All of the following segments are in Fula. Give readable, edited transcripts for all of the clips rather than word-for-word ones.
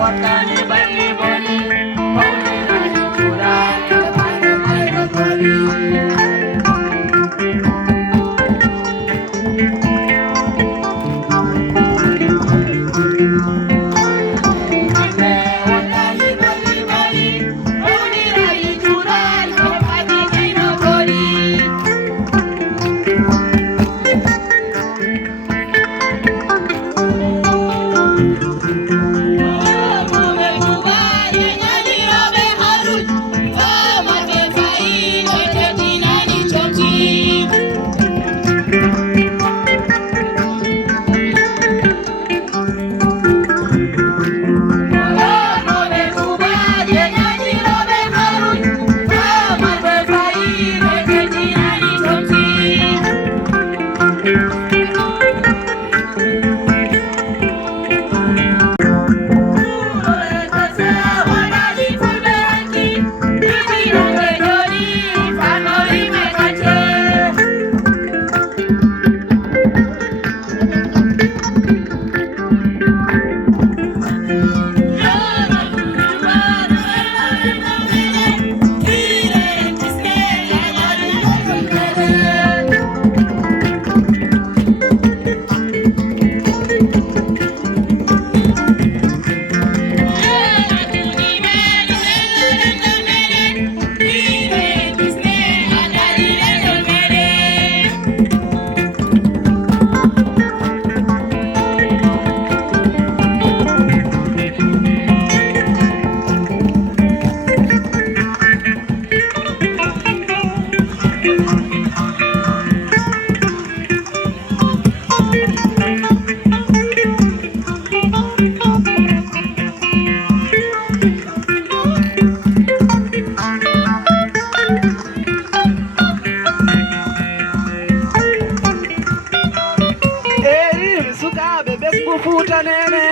waɗɗani balli boni fawniraɗi cuuraɗi ɓandu maygo goni futanene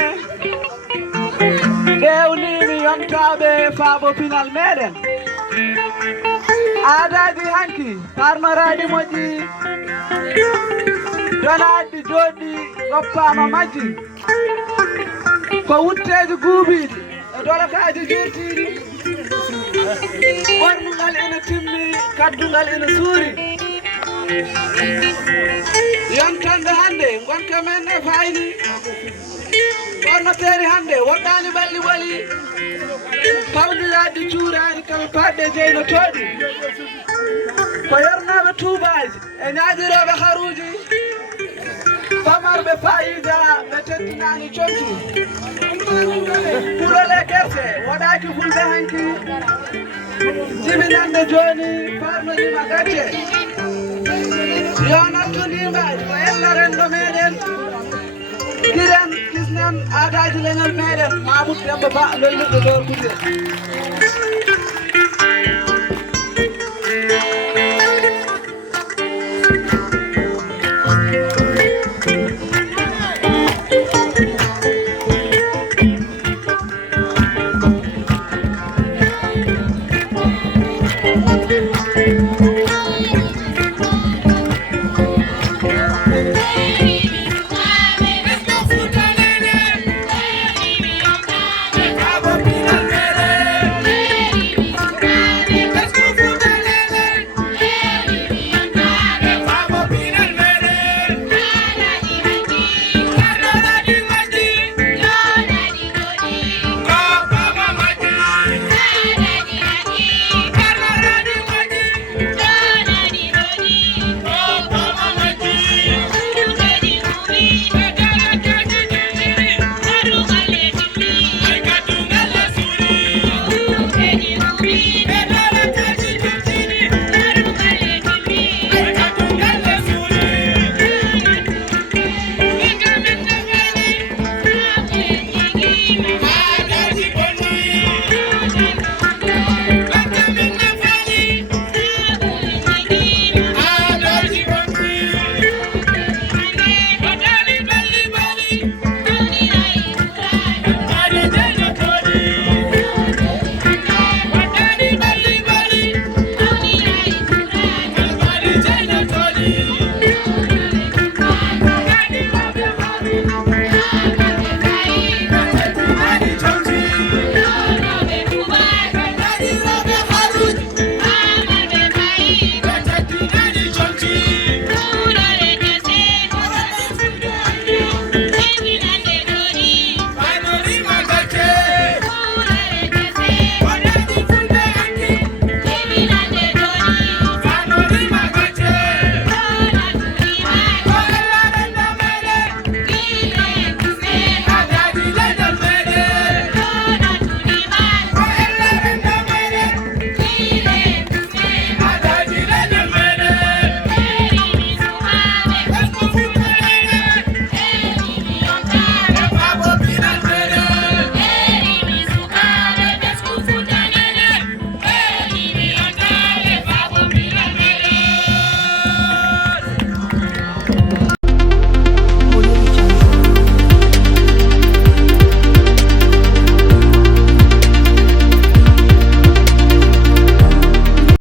ɓewnimi yontaɓe faabo pinal meɗen aadaji hanki parmaraji moƴƴi donaɗi joɗɗi goppama majji ko wutteji guuɓiɗi e dolokaji jurtiɗi ɓornugal ene timmi kaddugal ene suuri yontande hande gonka men e fayni ɓornoteri hande woɗɗani ɓalli ɓoli pawdiraɗi cuurani kala paɗɗe jeynotoɗi ko yornoɓe tuubaji e ñaadiroɓe haruji famarɓe fayida ɓe teddinani contu ɓurole guerte waɗaki fulɓe hanki timinande joni farnojima gacce yonattudimbaji ko ellaren ɗo meɗen kiren kisnen aadaji leñol meɗen Mamoudou Demba Ba loynuɗo dor kuje